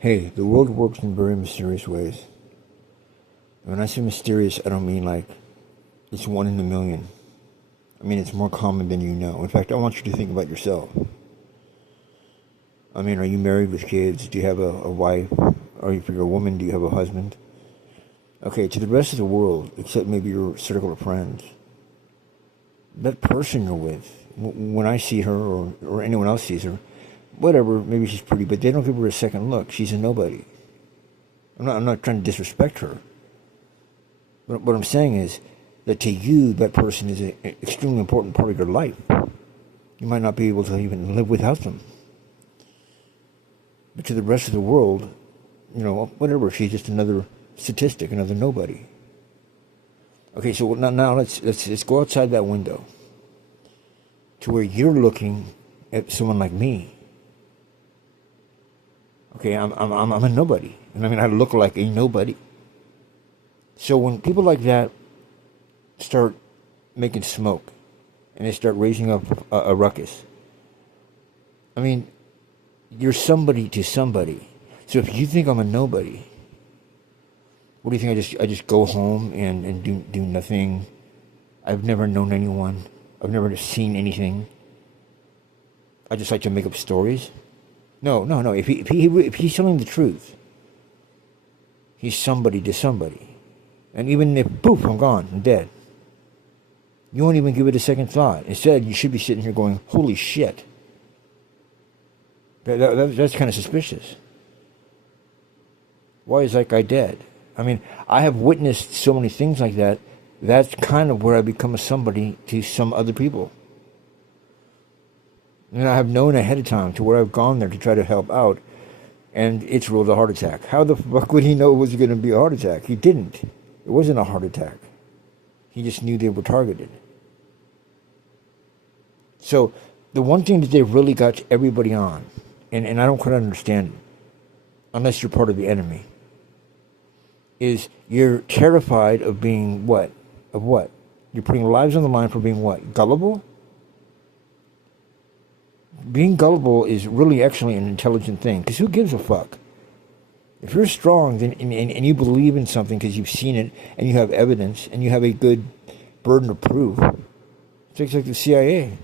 Hey, the world works in very mysterious ways. When I say mysterious, I don't mean like it's one in a million. I mean it's more common than you know. In fact, I want you to think about yourself. I mean, are you married with kids? Do you have a wife? Or if you're a woman, do you have a husband? Okay, to the rest of the world, except maybe your circle of friends, that person you're with, when I see her or anyone else sees her, whatever, maybe she's pretty, but they don't give her a second look. She's a nobody. I'm not trying to disrespect her. But what I'm saying is that to you, that person is an extremely important part of your life. You might not be able to even live without them. But to the rest of the world, whatever, she's just another statistic, another nobody. Okay, so now let's go outside that window to where you're looking at someone like me. Okay, I'm a nobody, and I mean I look like a nobody. So when people like that start making smoke, and they start raising up a ruckus, I mean, you're somebody to somebody. So if you think I'm a nobody, what do you think? I just go home and do nothing. I've never known anyone. I've never seen anything. I just like to make up stories. No. If he's telling the truth, he's somebody to somebody. And even if, poof, I'm gone, I'm dead. You won't even give it a second thought. Instead, you should be sitting here going, holy shit. That's kind of suspicious. Why is that guy dead? I mean, I have witnessed so many things like that. That's kind of where I become a somebody to some other people. And I have known ahead of time to where I've gone there to try to help out, and it's ruled a heart attack. How the fuck would he know it was going to be a heart attack? He didn't. It wasn't a heart attack. He just knew they were targeted. So the one thing that they really got everybody on, and I don't quite understand it, unless you're part of the enemy, is you're terrified of being what? Of what? You're putting lives on the line for being what? Gullible? Being gullible is really actually an intelligent thing, because who gives a fuck? If you're strong and you believe in something because you've seen it and you have evidence and you have a good burden of proof, it's like the CIA.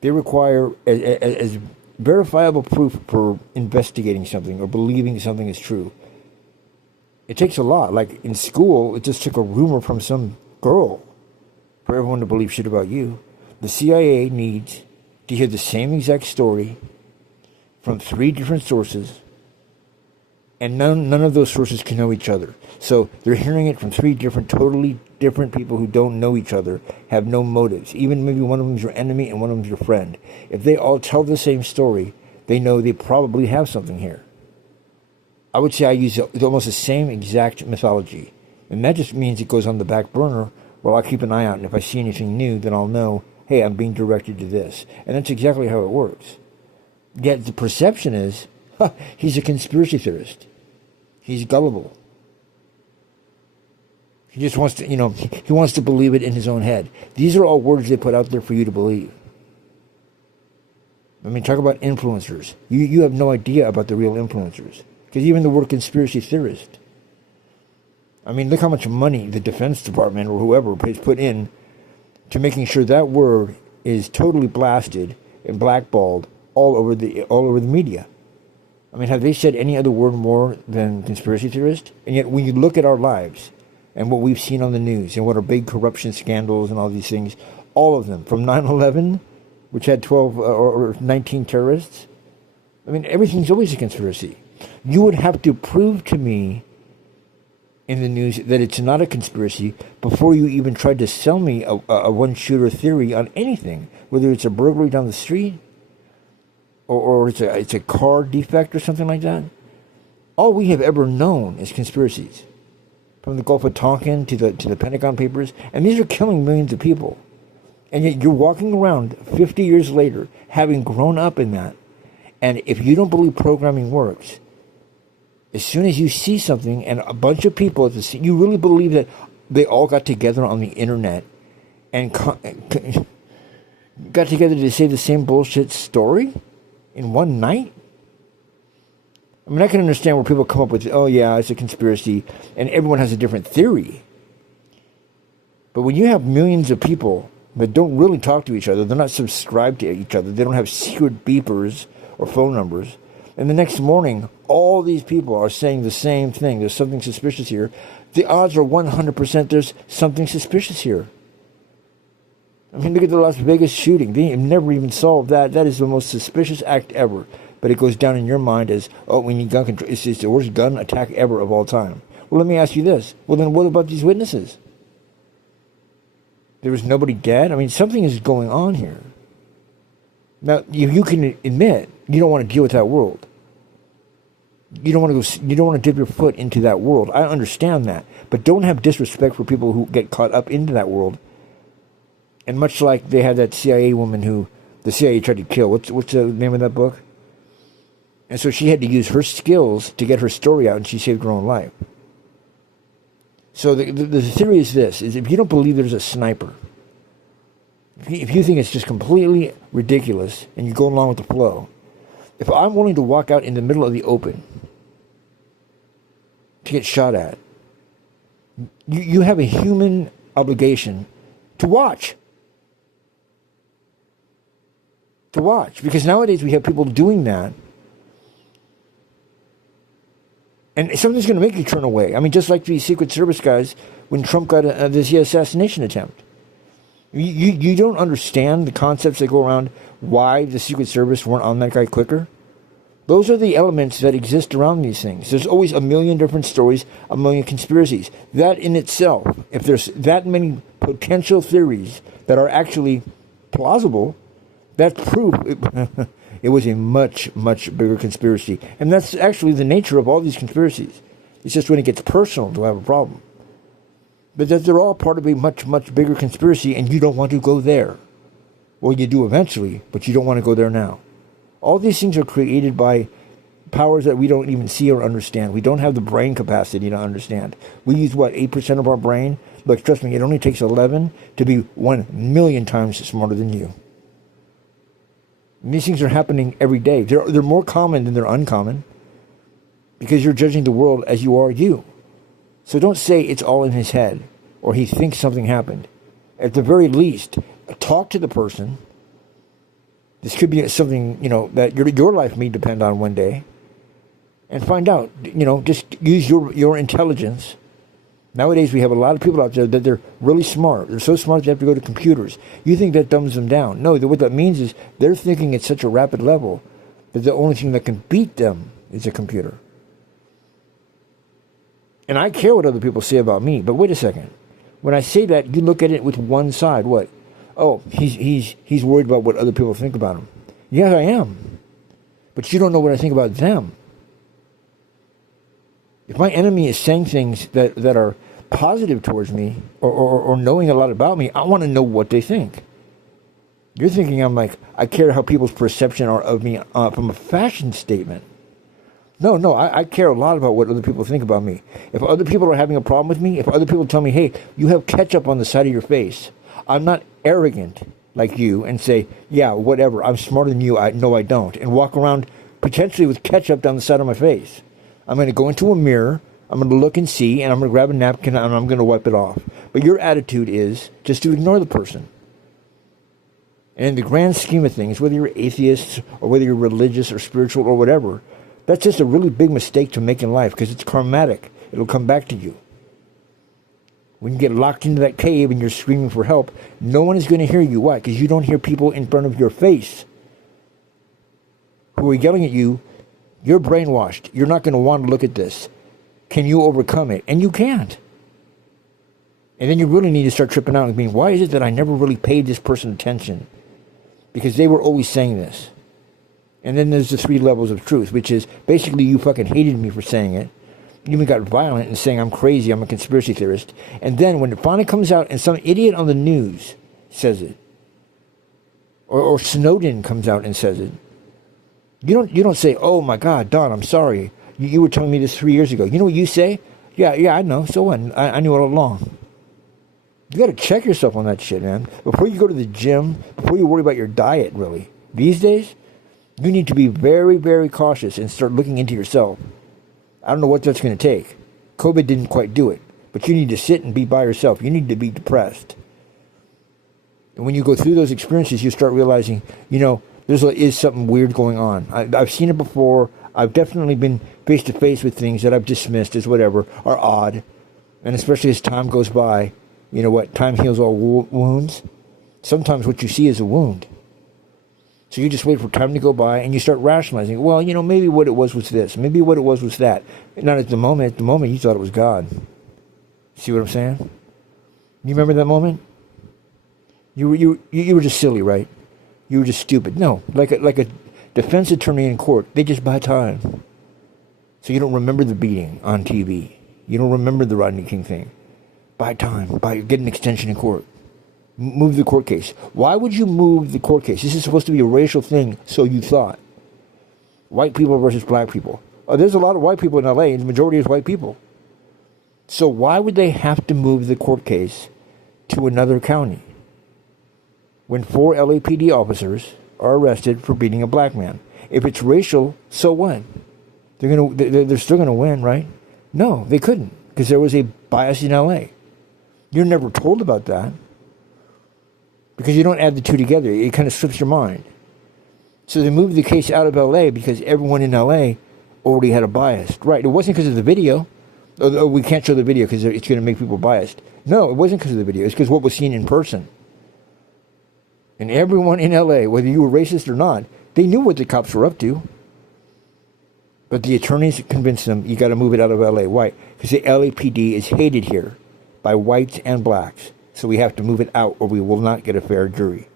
They require as verifiable proof for investigating something or believing something is true. It takes a lot. Like in school, it just took a rumor from some girl for everyone to believe shit about you. The CIA needs to hear the same exact story from 3 different sources, and none of those sources can know each other. So they're hearing it from 3 totally different people who don't know each other, have no motives. Even maybe one of them is your enemy and one of them is your friend. If they all tell the same story, they know they probably have something here. I would say I use almost the same exact mythology. And that just means it goes on the back burner while I keep an eye out. And if I see anything new, then I'll know, hey, I'm being directed to this. And that's exactly how it works. Yet the perception is, he's a conspiracy theorist. He's gullible. He just wants to, he wants to believe it in his own head. These are all words they put out there for you to believe. I mean, talk about influencers. You have no idea about the real influencers. Because even the word conspiracy theorist. I mean, look how much money the Defense Department or whoever has put in to making sure that word is totally blasted and blackballed all over the media. I mean, have they said any other word more than conspiracy theorist? And yet, when you look at our lives and what we've seen on the news and what are big corruption scandals and all these things, all of them, from 9/11, which had 12 or 19 terrorists, I mean, everything's always a conspiracy. You would have to prove to me in the news that it's not a conspiracy before you even tried to sell me a one-shooter theory on anything, whether it's a burglary down the street or it's a car defect or something like that. All we have ever known is conspiracies, from the Gulf of Tonkin to the Pentagon Papers, and these are killing millions of people. And yet you're walking around 50 years later, having grown up in that, and if you don't believe programming works, as soon as you see something and a bunch of people at the scene, you really believe that they all got together on the internet and got together to say the same bullshit story in one night? I mean, I can understand where people come up with, oh yeah, it's a conspiracy, and everyone has a different theory. But when you have millions of people that don't really talk to each other, they're not subscribed to each other, they don't have secret beepers or phone numbers, and the next morning, all these people are saying the same thing, there's something suspicious here, the odds are 100% there's something suspicious here. I mean, look at the Las Vegas shooting. They have never even solved that. That is the most suspicious act ever. But it goes down in your mind as, oh, we need gun control. It's the worst gun attack ever of all time. Well, let me ask you this. Well, then what about these witnesses? There was nobody dead? I mean, something is going on here. Now, you can admit you don't want to deal with that world. You don't want to go. You don't want to dip your foot into that world. I understand that. But don't have disrespect for people who get caught up into that world. And much like they had that CIA woman who the CIA tried to kill. What's the name of that book? And so she had to use her skills to get her story out, and she saved her own life. So the theory is this, is if you don't believe there's a sniper, if you think it's just completely ridiculous, and you go along with the flow, if I'm willing to walk out in the middle of the open to get shot at, you have a human obligation to watch. To watch. Because nowadays we have people doing that, and something's going to make you turn away. I mean, just like the Secret Service guys when Trump got this assassination attempt. You don't understand the concepts that go around why the Secret Service weren't on that guy quicker. Those are the elements that exist around these things. There's always a million different stories, a million conspiracies. That in itself, if there's that many potential theories that are actually plausible, that's proof it was a much, much bigger conspiracy. And that's actually the nature of all these conspiracies. It's just when it gets personal do I have a problem. But that they're all part of a much, much bigger conspiracy, and you don't want to go there. Well, you do eventually, but you don't want to go there now. All these things are created by powers that we don't even see or understand. We don't have the brain capacity to understand. We use, 8% of our brain? Look, trust me, it only takes 11 to be 1 million times smarter than you. And these things are happening every day. They're more common than they're uncommon because you're judging the world as you are you. So don't say it's all in his head or he thinks something happened. At the very least, talk to the person. This could be something, that your life may depend on one day. And find out, just use your intelligence. Nowadays, we have a lot of people out there that they're really smart. They're so smart they have to go to computers. You think that dumbs them down. No, what that means is they're thinking at such a rapid level that the only thing that can beat them is a computer. And I care what other people say about me, but wait a second. When I say that, you look at it with one side. What? Oh, he's worried about what other people think about him. Yes, I am. But you don't know what I think about them. If my enemy is saying things that are positive towards me or knowing a lot about me, I want to know what they think. You're thinking I care how people's perception are of me from a fashion statement. No, I care a lot about what other people think about me. If other people are having a problem with me, if other people tell me, hey, you have ketchup on the side of your face, I'm not arrogant like you and say, yeah, whatever, I'm smarter than you, I don't, and walk around potentially with ketchup down the side of my face. I'm going to go into a mirror, I'm going to look and see, and I'm going to grab a napkin and I'm going to wipe it off. But your attitude is just to ignore the person. And in the grand scheme of things, whether you're atheist or whether you're religious or spiritual or whatever, that's just a really big mistake to make in life because it's karmatic. It'll come back to you. When you get locked into that cave and you're screaming for help, no one is going to hear you. Why? Because you don't hear people in front of your face who are yelling at you. You're brainwashed. You're not going to want to look at this. Can you overcome it? And you can't. And then you really need to start tripping out and being, why is it that I never really paid this person attention? Because they were always saying this. And then there's the 3 levels of truth, which is basically you fucking hated me for saying it. You even got violent and saying I'm crazy, I'm a conspiracy theorist. And then when it finally comes out and some idiot on the news says it, or Snowden comes out and says it, you don't say, oh my God, Don, I'm sorry. You were telling me this 3 years ago. You know what you say? Yeah, I know. So what? I knew all along. You got to check yourself on that shit, man. Before you go to the gym, before you worry about your diet, really. These days, You need to be very, very cautious and start looking into yourself. I don't know what that's going to take. COVID didn't quite do it. But you need to sit and be by yourself. You need to be depressed. And when you go through those experiences, you start realizing, is something weird going on. I've seen it before. I've definitely been face to face with things that I've dismissed as whatever, are odd. And especially as time goes by, you know what? Time heals all wounds. Sometimes what you see is a wound. So you just wait for time to go by and you start rationalizing. Well, maybe what it was this. Maybe what it was that. Not at the moment. At the moment, you thought it was God. See what I'm saying? You remember that moment? You were just silly, right? You were just stupid. No, like a defense attorney in court, they just buy time. So you don't remember the beating on TV. You don't remember the Rodney King thing. Buy time. Get an extension in court. Move the court case. Why would you move the court case? This is supposed to be a racial thing, so you thought. White people versus black people. There's a lot of white people in LA, and the majority is white people. So why would they have to move the court case to another county when 4 LAPD officers are arrested for beating a black man? If it's racial, so what? They're still gonna win, right? No, they couldn't, because there was a bias in LA. You're never told about that because you don't add the two together. It kind of slips your mind. So they moved the case out of LA because everyone in LA already had a bias. Right? It wasn't because of the video. Oh, we can't show the video because it's going to make people biased. No, it wasn't because of the video. It's because what was seen in person. And everyone in LA, whether you were racist or not, they knew what the cops were up to. But the attorneys convinced them, you got to move it out of LA. Why? Because the LAPD is hated here by whites and blacks. So we have to move it out or we will not get a fair jury.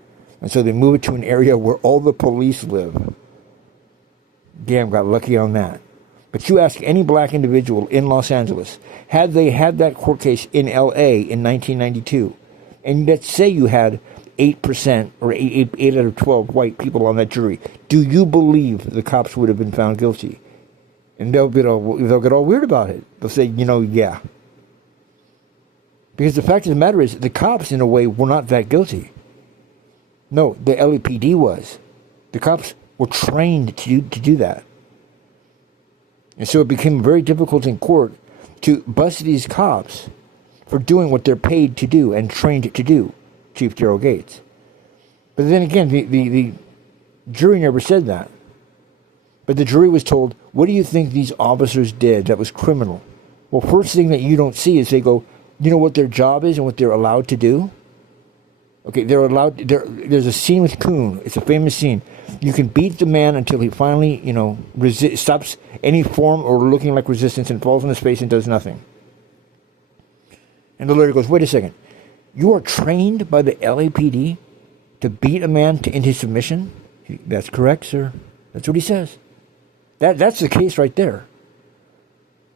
And so they move it to an area where all the police live. Damn, got lucky on that. But you ask any black individual in Los Angeles, had they had that court case in L.A. in 1992, and let's say you had 8% or 8 out of 12 white people on that jury, do you believe the cops would have been found guilty? And they'll get all weird about it. They'll say, yeah. Because the fact of the matter is, the cops, in a way, were not that guilty. No, the LAPD was. The cops were trained to do that. And so it became very difficult in court to bust these cops for doing what they're paid to do and trained to do, Chief Daryl Gates. But then again, the jury never said that. But the jury was told, what do you think these officers did that was criminal? Well, first thing that you don't see is they go, you know what their job is and what they're allowed to do? Okay, they're allowed. There's a scene with Coon. It's a famous scene. You can beat the man until he finally, stops any form or looking like resistance and falls on his face and does nothing. And the lawyer goes, wait a second. You are trained by the LAPD to beat a man into submission? That's correct, sir. That's what he says. That's the case right there.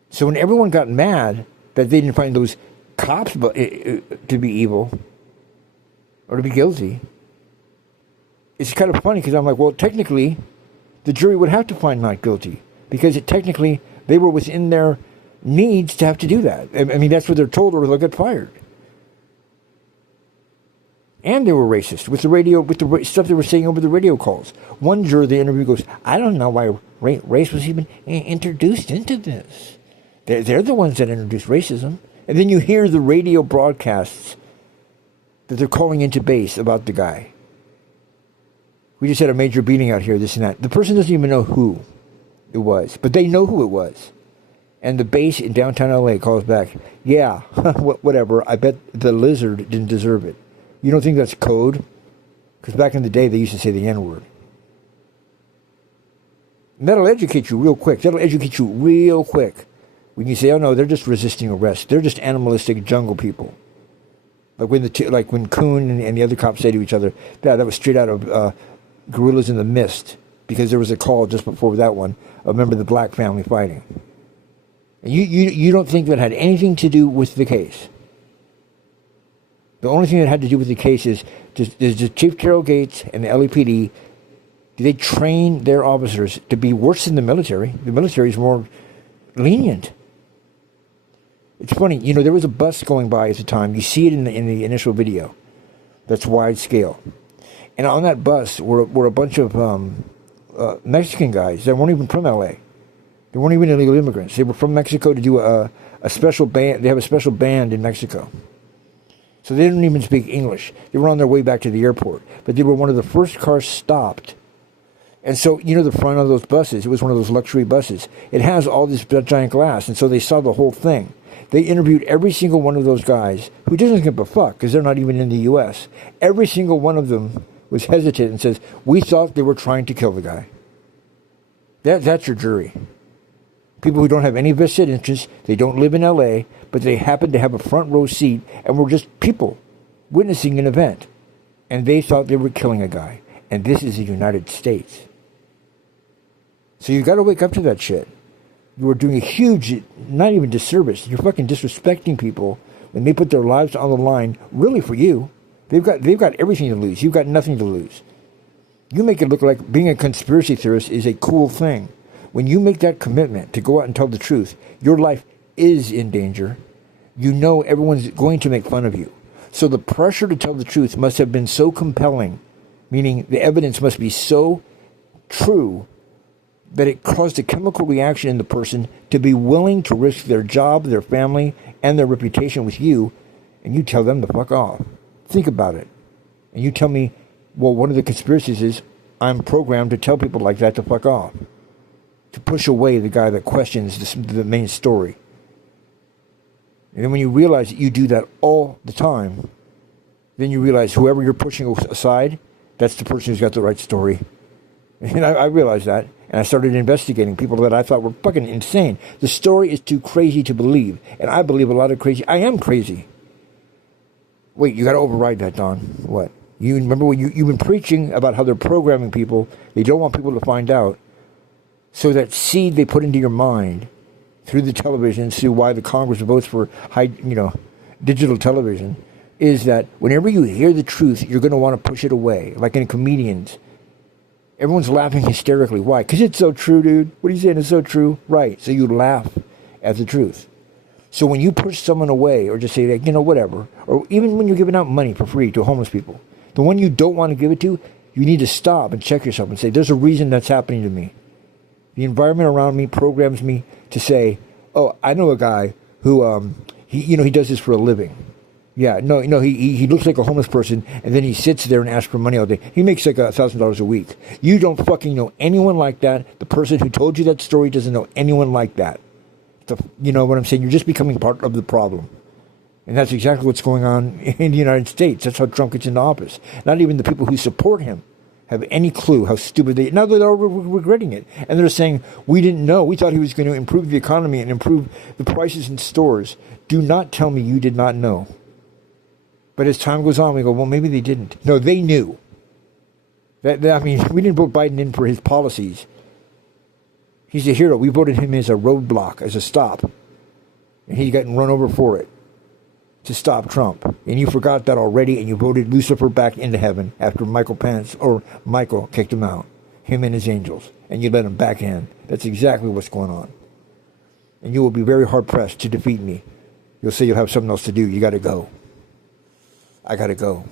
So when everyone got mad that they didn't find those cops to be evil or to be guilty, it's kind of funny because I'm like, well, technically, the jury would have to find not guilty because technically they were within their needs to have to do that. I mean, that's what they're told, or they'll get fired. And they were racist with the stuff they were saying over the radio calls. One juror, the interview goes, I don't know why race was even introduced into this. They're the ones that introduced racism. And then you hear the radio broadcasts that they're calling into base about the guy. We just had a major beating out here, this and that. The person doesn't even know who it was, but they know who it was. And the base in downtown LA calls back, yeah, whatever, I bet the lizard didn't deserve it. You don't think that's code? Because back in the day, they used to say the N-word. And that'll educate you real quick. When you say, oh no, they're just resisting arrest. They're just animalistic jungle people. Like when Coon and the other cops say to each other, that was straight out of Gorillas in the Mist, because there was a call just before that one, a member of the black family fighting. And you don't think that had anything to do with the case? The only thing that had to do with the case is Chief Daryl Gates and the LAPD, do they train their officers to be worse than the military? The military is more lenient. It's funny, there was a bus going by at the time. You see it in the initial video. That's wide scale. And on that bus were a bunch of Mexican guys that weren't even from LA. They weren't even illegal immigrants. They were from Mexico to do a special band. They have a special band in Mexico. So they didn't even speak English. They were on their way back to the airport. But they were one of the first cars stopped. And so, the front of those buses, it was one of those luxury buses. It has all this giant glass. And so they saw the whole thing. They interviewed every single one of those guys who doesn't give a fuck because they're not even in the U.S. Every single one of them was hesitant and says, we thought they were trying to kill the guy. That's your jury. People who don't have any vested interest, they don't live in L.A., but they happen to have a front row seat and were just people witnessing an event. And they thought they were killing a guy. And this is the United States. So you got to wake up to that shit. You are doing a huge, not even disservice. You're fucking disrespecting people when they put their lives on the line, really for you. They've got everything to lose. You've got nothing to lose. You make it look like being a conspiracy theorist is a cool thing. When you make that commitment to go out and tell the truth, your life is in danger. You know everyone's going to make fun of you. So the pressure to tell the truth must have been so compelling, meaning the evidence must be so true that it caused a chemical reaction in the person to be willing to risk their job, their family, and their reputation with you, and you tell them to fuck off. Think about it. And you tell me, well, one of the conspiracies is I'm programmed to tell people like that to fuck off, to push away the guy that questions the main story. And then when you realize that you do that all the time, then you realize whoever you're pushing aside, that's the person who's got the right story. And I realized that, and I started investigating people that I thought were fucking insane. The story is too crazy to believe, and I believe a lot of crazy. I am crazy. Wait, you got to override that, Don. What? You remember when you've been preaching about how they're programming people? They don't want people to find out. So that seed they put into your mind through the television, through why the Congress votes for digital television, is that whenever you hear the truth, you're going to want to push it away, like in comedians. Everyone's laughing hysterically. Why? Because it's so true, dude. What are you saying? It's so true. Right. So you laugh at the truth. So when you push someone away or just say, that, whatever, or even when you're giving out money for free to homeless people, the one you don't want to give it to, you need to stop and check yourself and say, there's a reason that's happening to me. The environment around me programs me to say, oh, I know a guy who, he does this for a living. Yeah, no, he looks like a homeless person, and then he sits there and asks for money all day. He makes like $1,000 a week. You don't fucking know anyone like that. The person who told you that story doesn't know anyone like that. You know what I'm saying? You're just becoming part of the problem. And that's exactly what's going on in the United States. That's how Trump gets into office. Not even the people who support him have any clue how stupid they... Now they're all regretting it. And they're saying, we didn't know. We thought he was going to improve the economy and improve the prices in stores. Do not tell me you did not know. But as time goes on, we go, well, maybe they didn't. No, they knew. We didn't vote Biden in for his policies. He's a hero. We voted him as a roadblock, as a stop. And he got run over for it, to stop Trump. And you forgot that already, and you voted Lucifer back into heaven after Michael kicked him out, him and his angels. And you let him back in. That's exactly what's going on. And you will be very hard-pressed to defeat me. You'll say you'll have something else to do. You got to go. I got to go.